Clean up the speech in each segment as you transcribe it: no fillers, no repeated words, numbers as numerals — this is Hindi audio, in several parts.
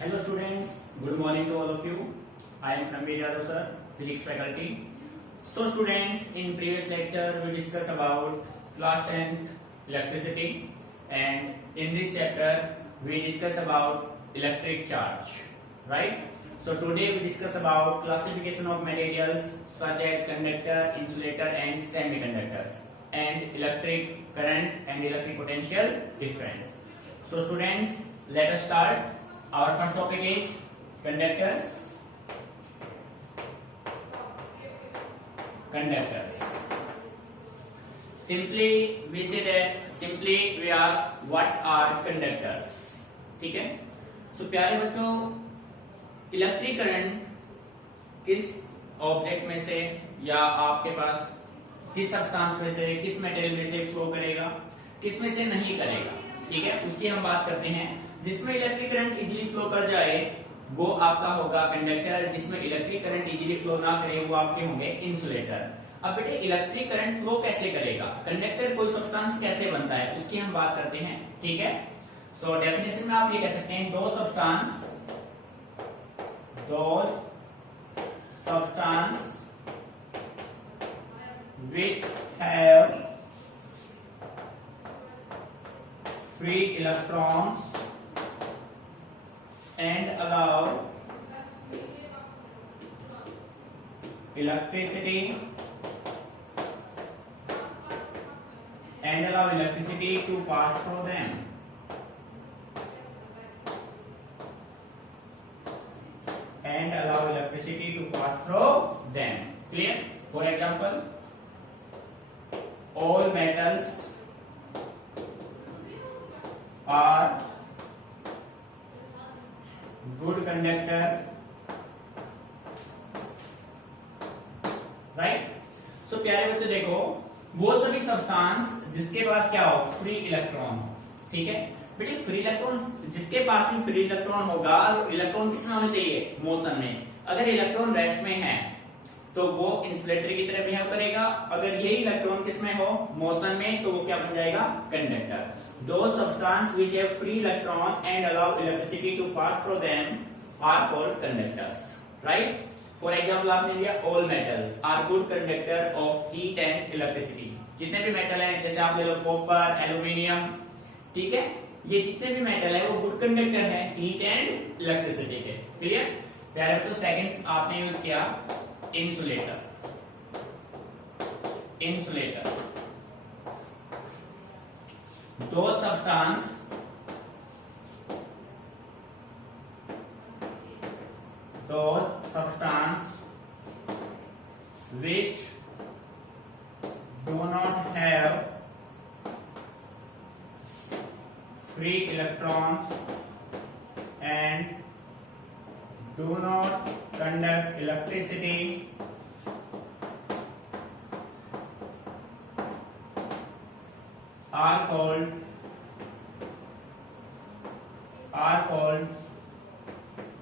Hello students, good morning to all of you. I am Ranveer Yadav sir, physics faculty. So students, in previous lecture we discussed about class 10th electricity, and in this chapter we discuss about electric charge, right? So today we discuss about classification of materials such as conductor, insulator and semiconductors, and electric current and electric potential difference. So students, let us start. Our first topic is conductors. Simply we ask what are conductors. ठीक है. So प्यारे बच्चों, इलेक्ट्रिक करंट किस ऑब्जेक्ट में से या आपके पास किस सब्सटेंस में से, किस मटेरियल में से फ्लो करेगा, किस में से नहीं करेगा. ठीक है, उसकी हम बात करते हैं. जिसमें इलेक्ट्रिक करंट इजीली फ्लो कर जाए वो आपका होगा कंडक्टर. जिसमें इलेक्ट्रिक करंट इजीली फ्लो ना करे वो आपके होंगे इंसुलेटर. अब बेटे इलेक्ट्रिक करंट फ्लो कैसे करेगा, कंडक्टर कोई सब्सटेंस कैसे बनता है, उसकी हम बात करते हैं. ठीक है. सो डेफिनेशन में आप ये कह सकते हैं, दो substance which have free electrons and allow electricity to pass through them. Clear? For example, all metals are good conductor, right. So प्यारे बच्चों देखो, वो सभी सब्सटेंस जिसके पास क्या हो, फ्री इलेक्ट्रॉन हो. ठीक है बेटे, फ्री इलेक्ट्रॉन जिसके पास भी फ्री इलेक्ट्रॉन होगा, इलेक्ट्रॉन किसमें होने चाहिए, मोशन में. अगर इलेक्ट्रॉन रेस्ट में है तो वो इंसुलेटर की तरह बिहेव करेगा. अगर यही इलेक्ट्रॉन किसमें हो, मोशन में, तो वो क्या बन जाएगा, कंडक्टर. दो substance which have free electron and allow electricity to pass through them are called conductors, right. For example आपने लिया, all metals are good conductor of heat and electricity. जितने भी मेटल हैं, जैसे आप ले लो कॉपर, एल्यूमिनियम, ठीक है, ये जितने भी मेटल है वो गुड कंडक्टर है हीट एंड इलेक्ट्रिसिटी के. क्लियर. प्यारे बच्चों, सेकंड आपने यूज किया इंसुलेटर. दो substance which do not have free electrons and do not conduct electricity are called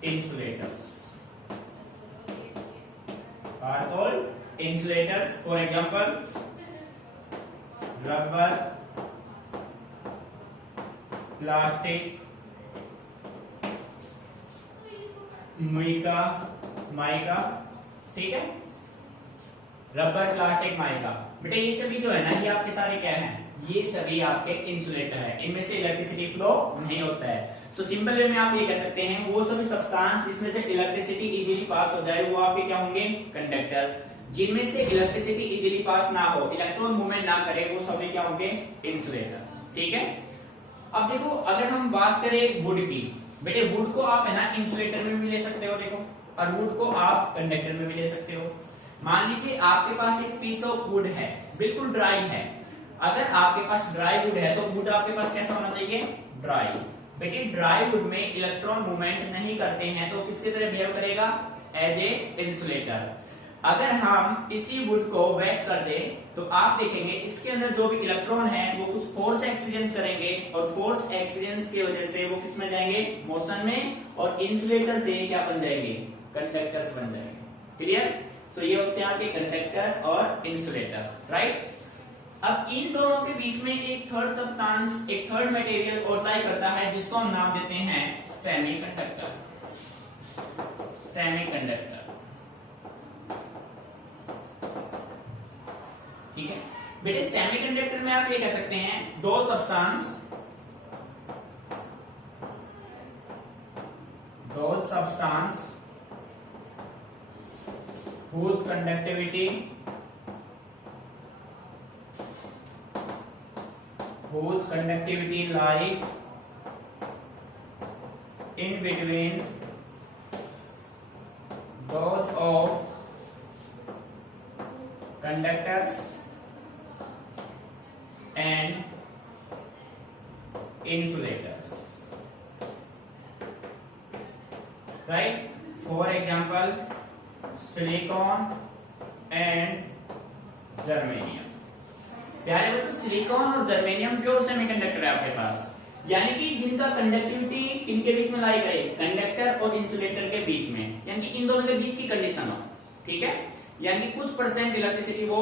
insulators. For example, rubber, plastic, mica. ठीक है, रबर, प्लास्टिक, माइका. बेटे ये सभी जो है ना, ये आपके सारे क्या हैं, ये सभी आपके इंसुलेटर है. इनमें से इलेक्ट्रिसिटी फ्लो नहीं होता है. सो सिंपल वे में आप ये कह सकते हैं, वो सभी सब्सटेंस जिसमें से इलेक्ट्रिसिटी इजीली पास हो जाए वो आपके क्या होंगे, कंडक्टर्स. जिनमें से इलेक्ट्रिसिटी इजीली पास ना हो, इलेक्ट्रॉन मूवमेंट ना करे, वो सभी क्या होंगे, इंसुलेटर. ठीक है. अब देखो, अगर हम बात करें वुड की, बेटे वुड को आप है ना इंसुलेटर में भी ले सकते हो, देखो, और वुड को आप कंडक्टर में भी ले सकते हो. मान लीजिए आपके पास एक पीस ऑफ वुड है, बिल्कुल ड्राई है. अगर आपके पास ड्राई वुड है तो वुड आपके पास कैसा होना चाहिए, ड्राई. बेटे ड्राई वुड में इलेक्ट्रॉन मूवमेंट नहीं करते हैं तो किसकी तरह बिहेव करेगा, एज ए इंसुलेटर. अगर हम इसी वुड को वेट कर दे तो आप देखेंगे इसके अंदर जो भी इलेक्ट्रॉन है वो कुछ फोर्स एक्सपीरियंस करेंगे, और फोर्स एक्सपीरियंस की वजह से वो किस में जाएंगे, मोशन में, और इंसुलेटर से क्या बन जाएंगे, कंडक्टर्स बन जाएंगे. क्लियर. सो ये होते हैं आपके कंडक्टर और इंसुलेटर, राइट. अब इन दोनों के बीच में एक थर्ड सब्सटेंस, एक थर्ड मटेरियल और तय करता है जिसको हम नाम देते हैं सेमीकंडक्टर. सेमीकंडक्टर, ठीक है बेटे। सेमीकंडक्टर में आप ये कह सकते हैं दो substance whose conductivity lies in between those of conductors and insulators, right? For example, silicon and germanium. प्यारे बच्चों, सिलिकॉन और जर्मेनियम प्योर सेमीकंडक्टर है आपके पास, यानी कि जिनका कंडक्टिविटी किनके बीच में लाई करे, कंडक्टर और इंसुलेटर के बीच में, यानी कि इन दोनों के बीच की कंडीशन हो, ठीक है। यानी कि कुछ परसेंट इलेक्ट्रिसिटी वो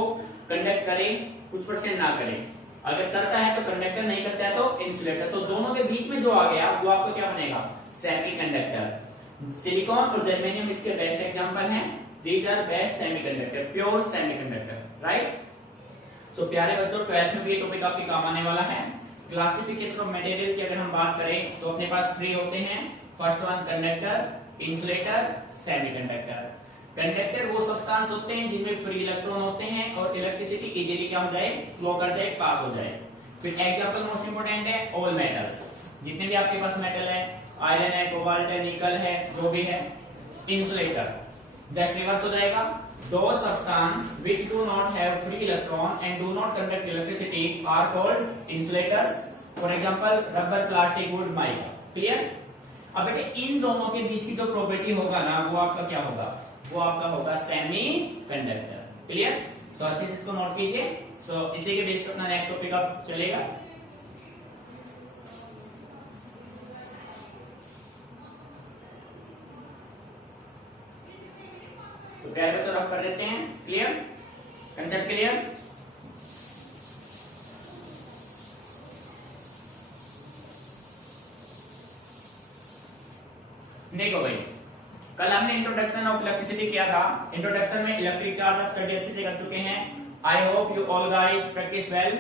कंडक्ट करे, कुछ परसेंट ना करे। अगर करता है तो कंडक्टर, नहीं करता है तो इंसुलेटर। तो दोनों के बीच में जो आ गया वो आपको क्या बनेगा, सेमीकंडक्टर। सिलिकॉन और जर्मेनियम इसके बेस्ट एग्जांपल हैं। These are best semiconductor, pure semiconductor, right. So प्यारे बच्चों, 12th में भी ये टॉपिक आपके काम आने वाला है। क्लासिफिकेशन ऑफ मटेरियल की अगर हम बात करें तो अपने पास 3 होते हैं। First one conductor, insulator, semiconductor. Conductor वो सब्सटेंस होते हैं जिनमें फ्री इलेक्ट्रॉन होते हैं और इलेक्ट्रिसिटी इजीली क्या हो जाए, फ्लो कर जाए, पास हो जाए। फिर एग्जांपल मोस्ट इंपोर्टेंट है ऑल मेटल्स, जितने भी आपके पास मेटल है, आयरन है, कोबाल्ट है, निकल है, जो भी है। इंसुलेटर जस्ट रिवर्स हो जाएगा, those substances which do not have free electron and do not conduct electricity are called insulators. For example, rubber, plastic, wood, mica. Clear? अब बेटे इन दोनों के बीच की जो प्रॉपर्टी होगा ना, वो आपका क्या होगा, वो आपका होगा सेमी कंडक्टर। क्लियर? सो अच्छे से इसको नोट कीजिए। सो इसी के बेस पर अपना नेक्स्ट टॉपिक अब चलेगा। तो प्यारे बच्चों रफ कर देते हैं। क्लियर? Concept clear? देखो भाई, कल हमने इंट्रोडक्शन ऑफ इलेक्ट्रिसिटी किया था। इंट्रोडक्शन में इलेक्ट्रिक चार्ज ऑफ स्टडी अच्छे से कर चुके हैं। I hope you all guys practice well.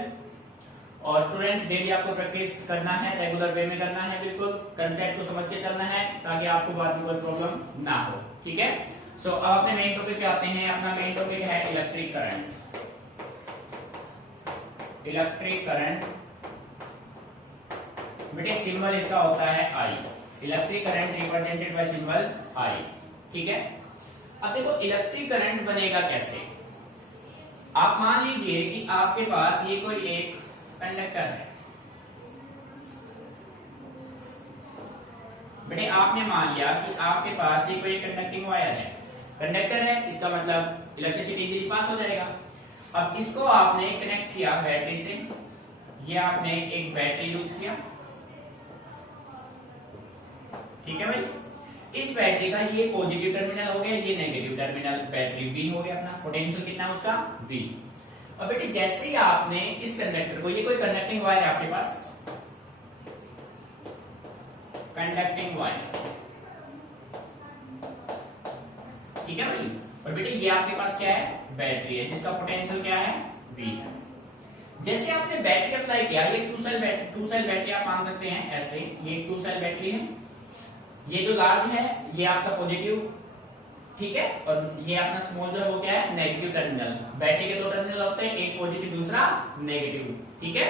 और स्टूडेंट्स डेली आपको प्रैक्टिस करना है, रेगुलर वे में करना है, बिल्कुल कंसेप्ट को समझ के चलना है ताकि आपको बाद में कोई प्रॉब्लम ना हो, ठीक है। सो अब अपने मेन टॉपिक पे आते हैं। अपना मेन टॉपिक है इलेक्ट्रिक करंट। इलेक्ट्रिक करंट बेटे सिंबल इसका होता है I. Electric current represented by symbol I, ठीक है। अब देखो इलेक्ट्रिक करंट बनेगा कैसे। आप मान लीजिए कि आपके पास ये कोई एक कंडक्टर है। बेटे आपने मान लिया कि आपके पास ये कोई कंडक्टिंग वायर है, कंडक्टर है, इसका मतलब इलेक्ट्रिसिटी इजीली पास हो जाएगा। अब इसको आपने कनेक्ट किया बैटरी से। ये आपने एक बैटरी यूज किया, ठीक है भाई। इस बैटरी का ये पॉजिटिव टर्मिनल हो गया, ये नेगेटिव टर्मिनल, बैटरी V हो गया अपना। पोटेंशियल कितना उसका V। अब बेटे जैसे ही आपने इस कंडक्टर को, ये कोई कंडक्टिंग वायर है आपके पास, कंडक्टिंग वायर, ठीक है भाई। और बेटे ये आपके पास क्या है, बैटरी है, जिसका पोटेंशियल क्या है V है। जैसे आपने बैटरी अप्लाई किया, ये टू सेल बैटरी आप मान सकते हैं ऐसे। ये एक 2 सेल बैटरी है। ये जो लार्ज है ये आपका पॉजिटिव, ठीक है। और ये अपना स्मॉल जो है वो क्या है, नेगेटिव टर्मिनल। बैटरी के 2 टर्मिनल होते हैं, एक पॉजिटिव दूसरा नेगेटिव, ठीक है।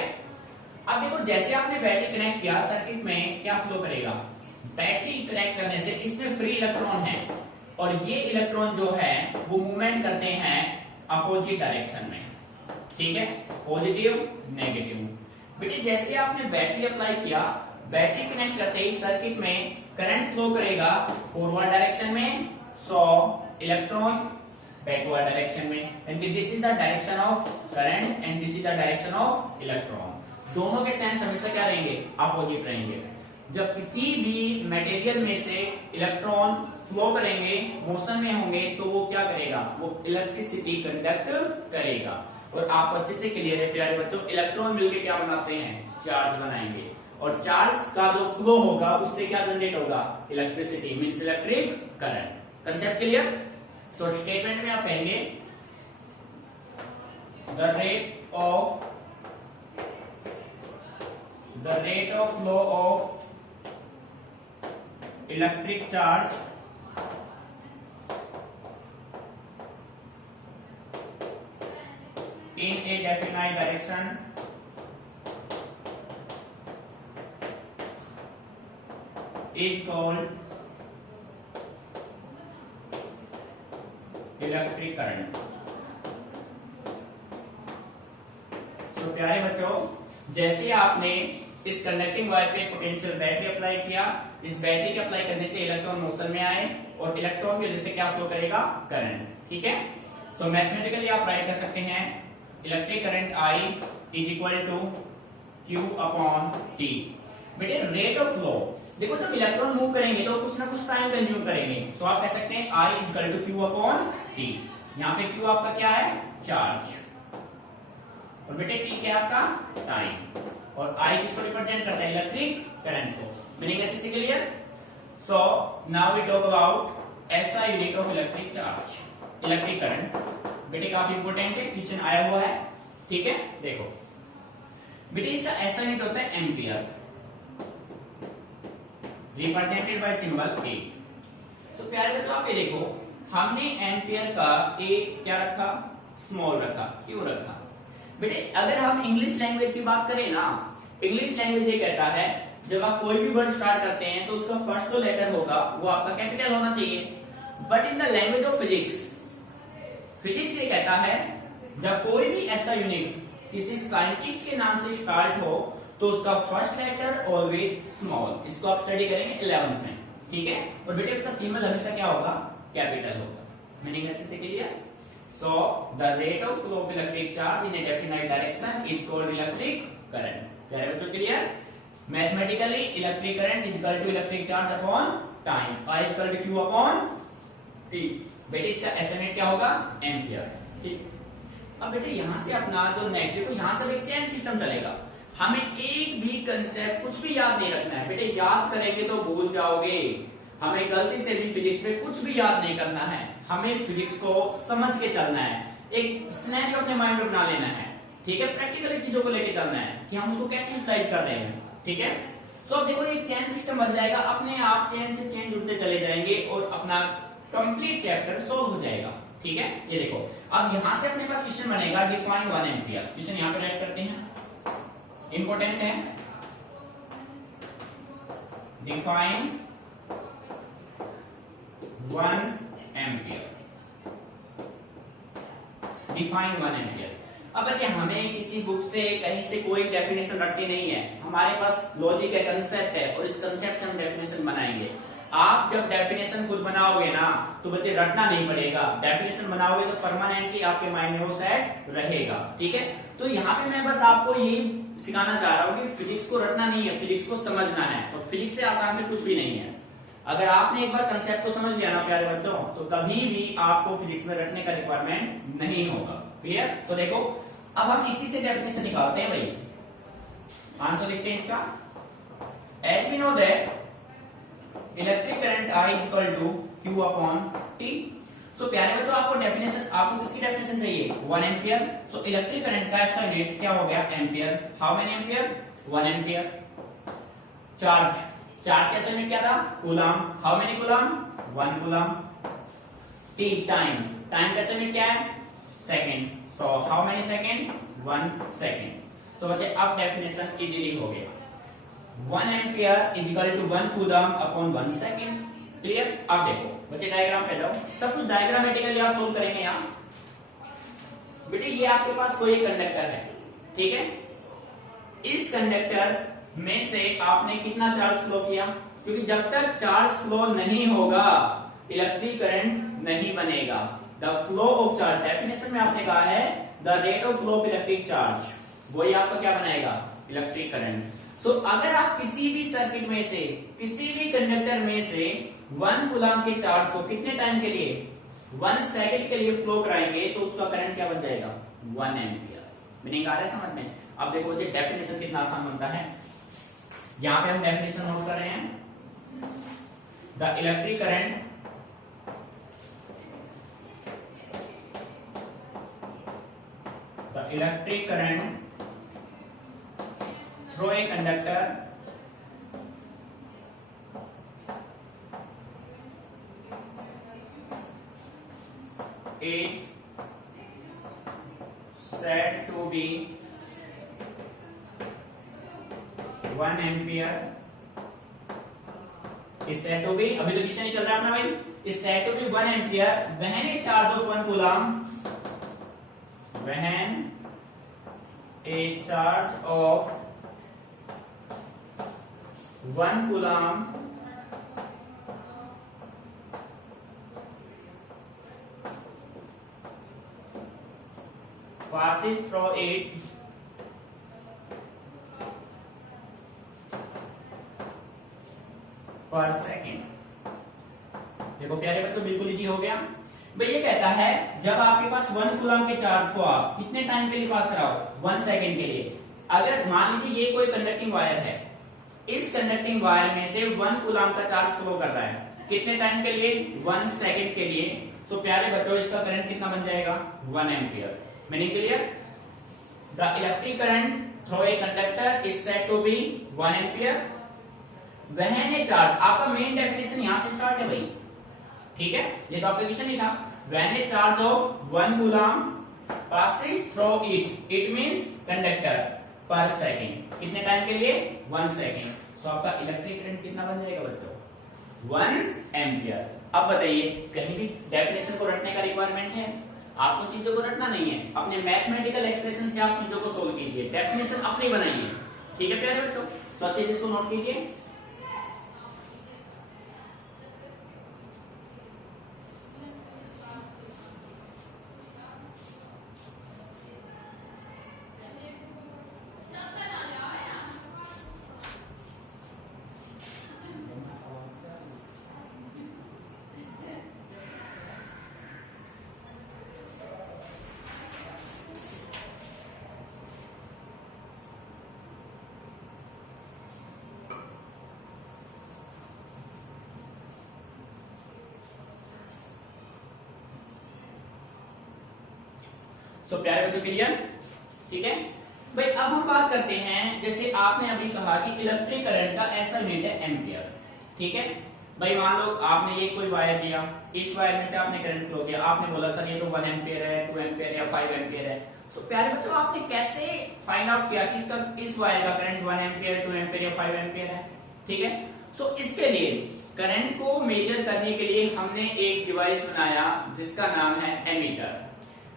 अब देखो जैसे आपने बैटरी कनेक्ट किया, सर्किट में क्या फ्लो करेगा, बैटरी कनेक्ट करने से इसमें फ्री इलेक्ट्रॉन है और ये इलेक्ट्रॉन जो है वो मूवमेंट करते हैं अपोजिट डायरेक्शन में, ठीक है, पॉजिटिव नेगेटिव। बेटे जैसे आपने बैटरी अप्लाई किया, बैटरी कनेक्ट करते ही सर्किट में करंट फ्लो करेगा फॉरवर्ड डायरेक्शन में, 100 इलेक्ट्रॉन बैकवर्ड डायरेक्शन में। And this is the direction of current and this is the direction of electron. दोनों के साइन हमेशा क्या रहेंगे, अपोजिट रहेंगे। जब किसी भी मटेरियल में से इलेक्ट्रॉन फ्लो करेंगे, मोशन में होंगे, तो वो क्या करेगा, वो इलेक्ट्रिसिटी कंडक्ट करेगा। और आप अच्छे से क्लियर है प्यारे बच्चों, इलेक्ट्रॉन मिलकर क्या बनाते हैं, चार्ज बनाएंगे। और चार्ज का जो फ्लो होगा उससे क्या जनरेट होगा, electricity means electric current. Concept clear. So statement में आप कहेंगे the rate of flow of electric charge in a definite direction is called electric current. तो प्यारे बच्चों, जैसे आपने इस कंडक्टिंग वायर पे पोटेंशियल बैटरी अप्लाई किया, इस बैटरी के अप्लाई करने से इलेक्ट्रॉन मोशन में आए और इलेक्ट्रॉन की वजह से क्या फ्लो करेगा, करंट। ठीक है। सो मैथमेटिकली आप राइट कर सकते हैं electric current I is equal to Q upon T। बेटे रेट ऑफ फ्लो, देखो जब इलेक्ट्रॉन मूव करेंगे तो कुछ ना कुछ टाइम कंज्यूम करेंगे। सो आप कह सकते हैं I is equal to Q upon T। यहाँ पे Q आपका क्या है, चार्ज, और बेटे T क्या है आपका, टाइम, और I किसको रिप्रेजेंट करता है, इलेक्ट्रिक करंट को। मीनिंग अच्छे से clear. So now we talk about SI unit of electric charge, electric current. बेटे काफी इंपोर्टेंट है, क्वेश्चन आया हुआ है। ठीक है, देखो बेटे इसका ऐसा यूनिट होता है ampere, represented by symbol A। तो प्यारे बच्चों आप ये देखो, हमने एम्पियर का A क्या रखा, स्मॉल रखा। क्यों रखा बेटे, अगर हम इंग्लिश लैंग्वेज की बात करें ना, इंग्लिश लैंग्वेज ये कहता है जब आप कोई भी वर्ड स्टार्ट करते हैं तो उसका फर्स्ट जो लेटर होगा वो आपका कैपिटल होना चाहिए। But in the language of physics, physics ये कहता है जब कोई भी ऐसा यूनिट किसी साइंटिस्ट के नाम से स्टार्ट हो तो उसका फर्स्ट लेटर ऑलवेज स्मॉल। इसको आप स्टडी करेंगे 11th में। ठीक है, और बेटे इसका सिंबल हमेशा क्या होगा, कैपिटल होगा। मीनिंग अच्छे से clear. So the rate of flow of electric charge in a definite direction is called electric current. क्या है बच्चों, clear. Mathematically electric current is equal to electric charge upon time, I is equal to Q upon T। बेटे इसका एस्टिमेट क्या होगा, एम्पियर। ठीक, अब बेटे यहां से अपना जो नेक्स्ट देखो, यहां से एक चेन सिस्टम चलेगा। हमें एक भी कंसेप्ट कुछ भी याद नहीं रखना है बेटे, याद करेंगे तो भूल जाओगे। हमें गलती से भी फिजिक्स में कुछ भी याद नहीं करना है, हमें फिजिक्स को समझ के चलना है, एक सिनेरियो अपने माइंड में बना लेना है। ठीक है, प्रैक्टिकली चीजों को लेके चलना है कि हम उसको कैसे यूटिलाइज कर रहे हैं। ठीक है, सो अब देखो एक चेन सिस्टम बन जाएगा, अपने आप चेन से चेन जुड़ते चले जाएंगे और अपना कंप्लीट चैप्टर सॉल्व हो जाएगा। ठीक है, ये देखो अब यहां से अपने पास क्वेश्चन बनेगा डिफाइन 1 एम्पियर। क्वेश्चन यहां पे राइट करते हैं, इंपॉर्टेंट है। Define 1 ampere, define 1 ampere. अब बच्चे हमें किसी बुक से कहीं से कोई डेफिनेशन रखनी नहीं है, हमारे पास लॉजिक है, कंसेप्ट है, और इस कंसेप्ट से हम डेफिनेशन बनाएंगे। आप जब डेफिनेशन खुद बनाओगे ना तो बच्चे रटना नहीं पड़ेगा, डेफिनेशन बनाओगे तो परमानेंटली आपके माइंड में वो सेट रहेगा। ठीक है, तो यहाँ पे मैं बस आपको यही सिखाना चाह रहा हूँ कि फिजिक्स को रटना नहीं है, फिजिक्स को समझना है, और फिजिक्स से आसान में कुछ भी नहीं है। अगर आपने एक बार कंसेप्ट को समझ लिया ना प्यारे बच्चों, तो कभी भी आपको फिजिक्स में रटने का रिक्वायरमेंट नहीं होगा। क्लियर। तो देखो अब हम इसी से डेफिनेशन निकालते हैं भाई, आंसर लिखते हैं इसका। As we know that electric current I is equal to Q upon T। So प्यारे बच्चों आपको डेफिनेशन, आपको किसकी डेफिनेशन चाहिए, 1 एम्पियर। सो इलेक्ट्रिक करंट का ऐसा यूनिट क्या हो गया, ampere. How many ampere, 1 ampere. Charge, charge का ऐसा यूनिट क्या था, coulomb. How many coulomb, 1 coulomb. T time, time का ऐसा यूनिट क्या है, second. So how many second, 1 second. So बच्चे अब डेफिनेशन इजीली हो गया, 1 ampere is equal to 1 coulomb upon 1 second. Clear. अब देखो बच्चे डायग्राम पे जाओ, सब कुछ डायग्रामेटिकली आप सोल्व करेंगे। यहाँ बेटे ये आपके पास कोई कंडक्टर है, ठीक है, इस कंडक्टर में से आपने कितना चार्ज फ्लो किया, क्योंकि जब तक चार्ज फ्लो नहीं होगा इलेक्ट्रिक करंट नहीं बनेगा। The flow of charge, definition में आपने कहा है the rate of flow of electric charge, वही आपका क्या बनाएगा, इलेक्ट्रिक करंट। सो अगर आप किसी भी सर्किट में से, किसी भी कंडक्टर में से 1 कूलम के चार्ज को कितने टाइम के लिए, 1 सेकंड के लिए फ्लो कराएंगे तो उसका करंट क्या बन जाएगा, 1 एम्पियर। मीनिंग आ रहा है समझ में। अब देखो ये डेफिनेशन कितना आसान बनता है। यहां पे हम डेफिनेशन नोट कर रहे हैं। The electric current through a conductor is said to be 1 ampere is said to be, अभी तो किससे नहीं चल रहा अपना भाई, is said to be 1 ampere when a charge of 1 coulomb, when a charge of 1 coulomb passes through it per second। देखो प्यारे बच्चों, बिल्कुल इजी हो गया भाई। ये कहता है जब आपके पास 1 कूलम के चार्ज को आप कितने टाइम के लिए पास कराओ, 1 सेकेंड के लिए। अगर मान लीजिए ये कोई कंडक्टिंग वायर है, इस कंडक्टिंग वायर में से 1 कूलम का चार्ज फ्लो कर रहा है, कितने टाइम के लिए, 1 सेकेंड के लिए। तो प्यारे बच्चों इसका करंट कितना बन जाएगा, 1 ampere. Meaning clear? The electric current through a conductor is said to be 1 ampere when a charge, आपका मेन डेफिनेशन यहां से स्टार्ट है भाई, ठीक है, ये तो आपका क्वेश्चन ही था। When a charge of 1 coulomb passes through it, it means conductor, पर सेकेंड, कितने टाइम के लिए, 1 सेकेंड। सो आपका इलेक्ट्रिक करंट कितना बन जाएगा बच्चों, 1 एम्पियर। अब बताइए, कहीं भी डेफिनेशन को रटने का रिक्वायरमेंट है? आपको चीजों को रटना नहीं है, अपने मैथमेटिकल एक्सप्रेशन से आप चीजों को सोल्व कीजिए, डेफिनेशन अपनी बनाइए, ठीक है प्यारे बच्चों। तो अच्छे से इसको नोट कीजिए। सो प्यारे बच्चों, क्लियर, ठीक है भाई। अब हम बात करते हैं, जैसे आपने अभी कहा कि इलेक्ट्रिक करंट का ऐसा यूनिट है एम्पियर, ठीक है भाई। मान लो आपने ये कोई वायर लिया, इस वायर में से आपने करंट फ्लो किया, आपने बोला सर ये तो 1 एम्पियर है, 2 एम्पियर या 5 एम्पियर है। सो प्यारे बच्चों, आपने कैसे फाइंड आउट किया कि इसका, इस वायर का करंट 1 एम्पियर, 2 एम्पियर या 5 एम्पियर है, ठीक है। सो इसके लिए करंट को मेजर करने के लिए हमने एक डिवाइस बनाया जिसका नाम है एमीटर।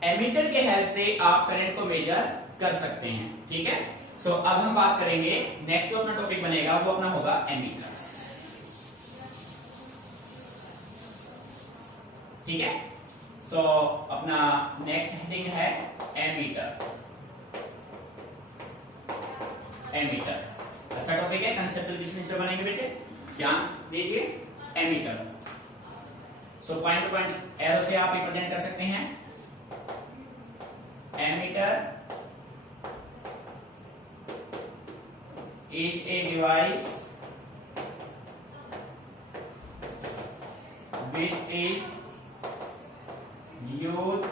एमीटर के हेल्प से आप करंट को मेजर कर सकते हैं, ठीक है। सो अब हम बात करेंगे, नेक्स्ट जो अपना टॉपिक बनेगा वो अपना होगा एमीटर, ठीक है। सो अपना नेक्स्ट हेडिंग है एमीटर। एमीटर अच्छा टॉपिक है, कंसेप्चुअल डिस्कशन पे बनेंगे बेटे, ध्यान दीजिए। Ammeter, so point to point arrow से आप रिप्रेजेंट कर सकते हैं। Ammeter is a device which is used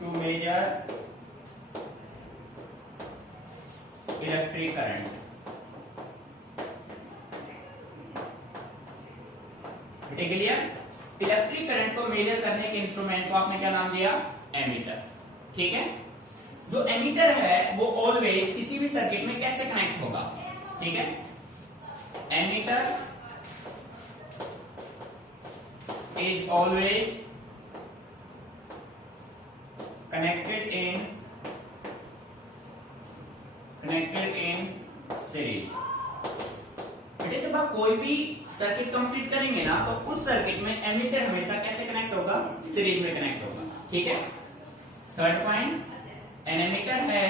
to measure electric current। ठीक है, इलेक्ट्रिक करंट को मेजर करने के इंस्ट्रूमेंट को आपने क्या नाम दिया, एमीटर, ठीक है। जो एमीटर है वो ऑलवेज किसी भी सर्किट में कैसे कनेक्ट होगा, ठीक है। Ammeter is always connected in series. बेटे जब आप कोई भी सर्किट कंप्लीट करेंगे ना, तो उस सर्किट में एमीटर हमेशा कैसे कनेक्ट होगा, सीरीज में कनेक्ट होगा, ठीक है। थर्ड पॉइंट, एन एमीटर है